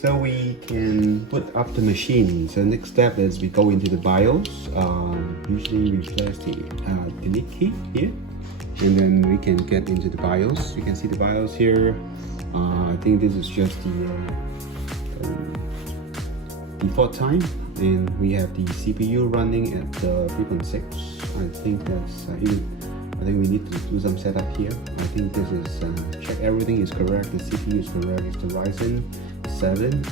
So we can put up the machine. So next step is we go into the BIOS. Usually we press the delete key here, and then we can get into the BIOS. You can see the BIOS here. I think this is just the default time, and we have the CPU running at 3.6. I think that's I think we need to do some setup here. I think this is check everything is correct. The CPU is correct. It's the Ryzen 7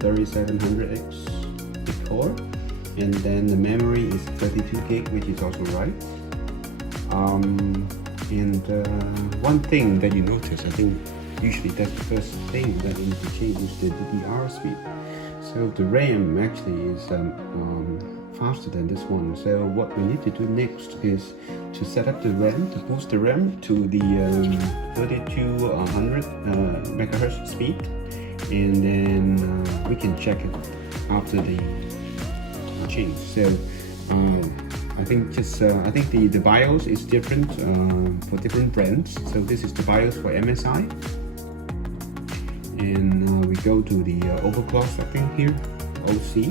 3700X core, and then the memory is 32 gig, which is also right. And one thing that you notice, I think usually that's the first thing that you need to change is the DDR speed. So the RAM actually is faster than this one. So what we need to do next is to set up the RAM, to boost the RAM to the 3200 megahertz speed, and then we can check it after the change. So I think the BIOS is different for different brands. So this is the BIOS for MSI, and we go to the overclock setting here, OC,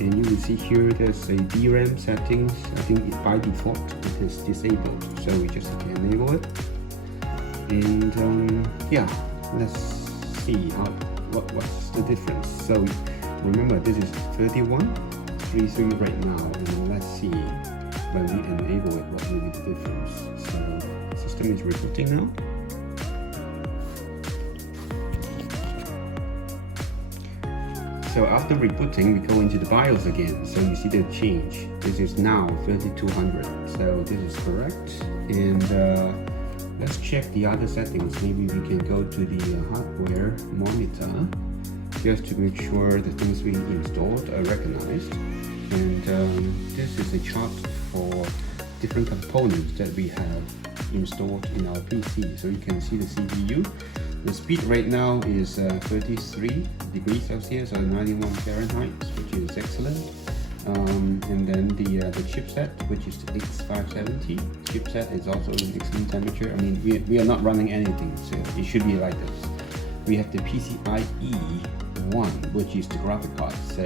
and you will see here there's a DRAM settings. I think by default it is disabled, so we just have to enable it. And yeah, let's see what's the difference. So remember, this is 3133 right now, and let's see when we enable it what will be the difference. So system is rebooting now. So after rebooting, we go into the BIOS again. So you see the change. This is now 3200. So this is correct. And let's check the other settings. Maybe we can go to the hardware monitor just to make sure the things we installed are recognized. And this is a chart for different components that we have installed in our PC. So you can see the CPU. The speed right now is 33 degrees Celsius or 91 Fahrenheit, which is excellent. And then the chipset, which is the X570 chipset, is also an excellent temperature. I mean, we are not running anything, so it should be like this. We have the PCIe 1, which is the graphic card. So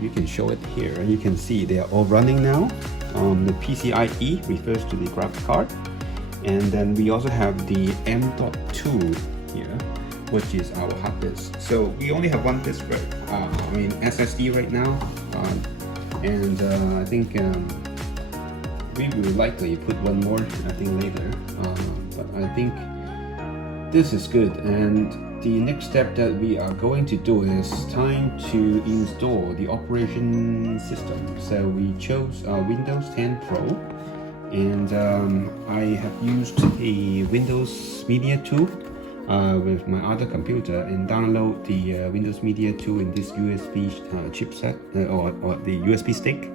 you can show it here, and you can see they are all running now. The PCIe refers to the graphic card. And then we also have the M.2 here, which is our hard disk. So we only have one disk, SSD right now, and I think we will likely put one more, I think, later. But I think this is good. And the next step that we are going to do is time to install the operation system. So we chose Windows 10 Pro. And I have used a Windows Media 2 with my other computer, and download the Windows Media 2 in this USB chipset or the USB stick,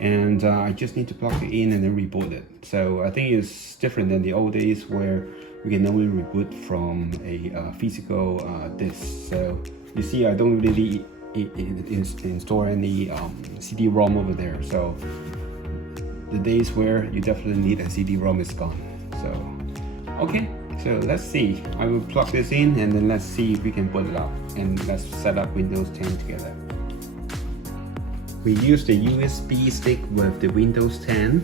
and I just need to plug it in and then reboot it. So I think it's different than the old days where we can only reboot from a physical disk. So you see, I don't really install any CD-ROM over there. So the days where you definitely need a CD-ROM is gone. So okay, so let's see. I will plug this in, and then let's see if we can put it up, and let's set up Windows 10 together. We use the USB stick with the Windows 10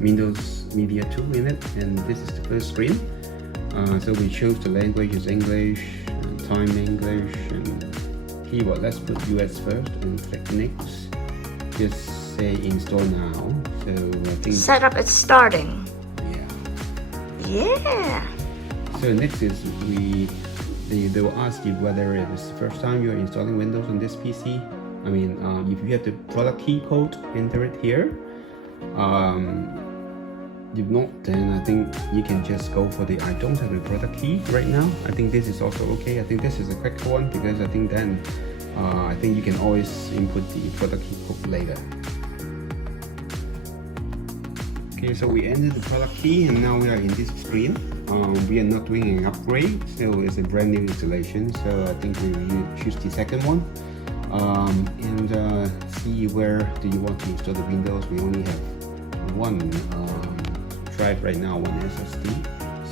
Windows Media 2 in it, and this is the first screen. So we chose the language is English, time English, and keyword. Let's put US first and click next. Just say install now. So I think setup is starting. Yeah. So next is they will ask you whether it is the first time you're installing Windows on this PC. I mean, if you have the product key code, enter it here. If not, then I think you can just go for the I don't have a product key right now. I think this is also okay. I think this is a quick one, because I think then I think you can always input the product key code later. Okay, so we entered the product key, and now we are in this screen. We are not doing an upgrade, so it's a brand new installation. So I think we will choose the second one, and see where do you want to install the Windows. We only have one drive right now, one SSD.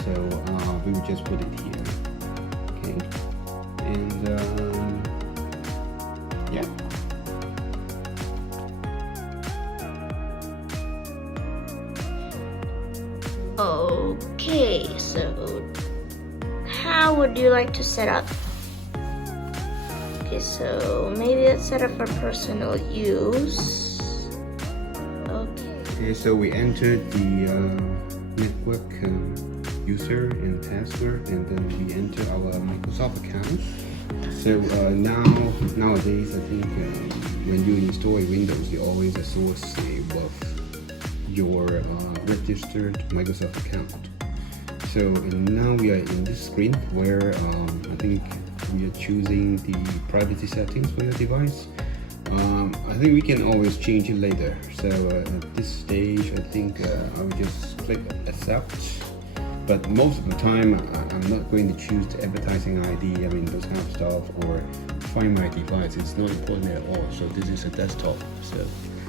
So we will just put it here. Okay. Okay, and yeah. Okay, so how would you like to set up? Okay, so maybe let's set up for personal use. Okay, so we entered the network user and password, and then we enter our Microsoft account. So nowadays, I think when you install Windows, you always associate with your registered Microsoft account. So now we are in this screen where I think we are choosing the privacy settings for your device. I think we can always change it later. So at this stage, I think I will just click accept. But most of the time, I'm not going to choose the advertising ID, I mean those kind of stuff, or find my device. It's not important at all. So this is a desktop. So,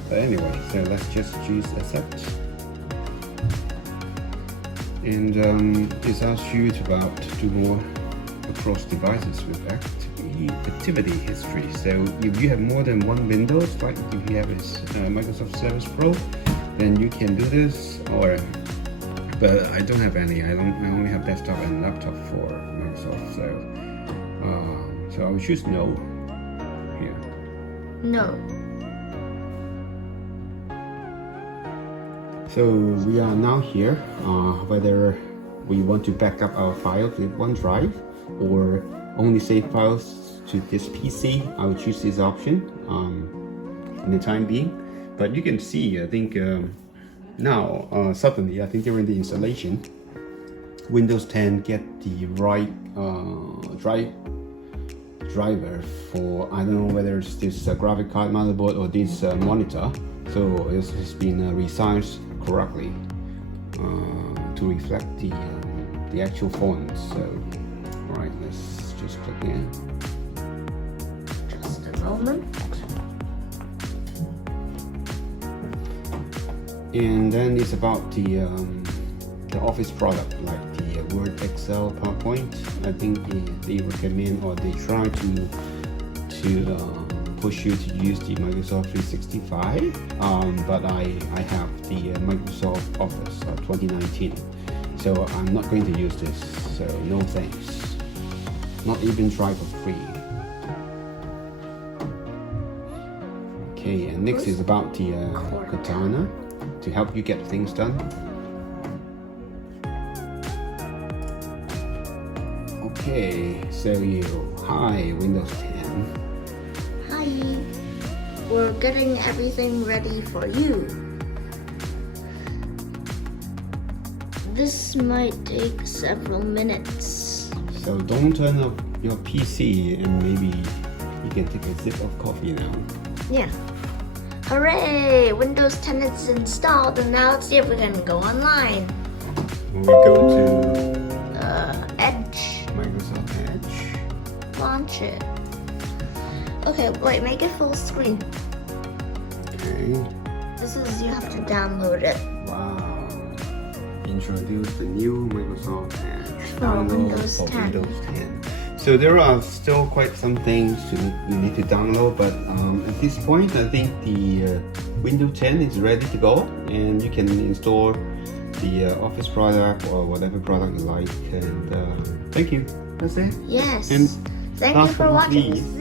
but anyway, so let's just choose accept. And it asks you to do more across devices with activity history. So if you have more than one Windows, like if you have a Microsoft Service Pro, then you can do this. But I don't have any. I only have desktop and laptop for Microsoft. So I will choose no here. No. So we are now here, whether we want to back up our files with OneDrive or only save files to this PC. I will choose this option in the time being. But you can see, I think now suddenly, I think during the installation, Windows 10 get the right driver for, I don't know whether it's this graphic card motherboard or this monitor. So it has been resized correctly to reflect the actual font. So alright, let's just click in. Just a moment. And then it's about the Office product, like the Word, Excel, PowerPoint. I think they recommend, or they try to push you to use the Microsoft 365, but I have the Microsoft Office 2019, so I'm not going to use this, so no thanks. Not even try for free. Okay, and next is about the Cortana to help you get things done. Okay, so hi Windows 10. We're getting everything ready for you. This might take several minutes. So don't turn off your PC, and maybe you can take a sip of coffee now. Yeah. Hooray! Windows 10 is installed, and now let's see if we can go online. When we go to Edge. Microsoft Edge. Launch it. Okay, wait, make it full screen. Okay. This is, you have to download it. Wow. Introduce the new Microsoft Edge. For Windows 10. Windows 10. So there are still quite some things you need to download, but at this point, I think the Windows 10 is ready to go, and you can install the Office product or whatever product you like. And thank you. That's it. Yes. And thank you for watching.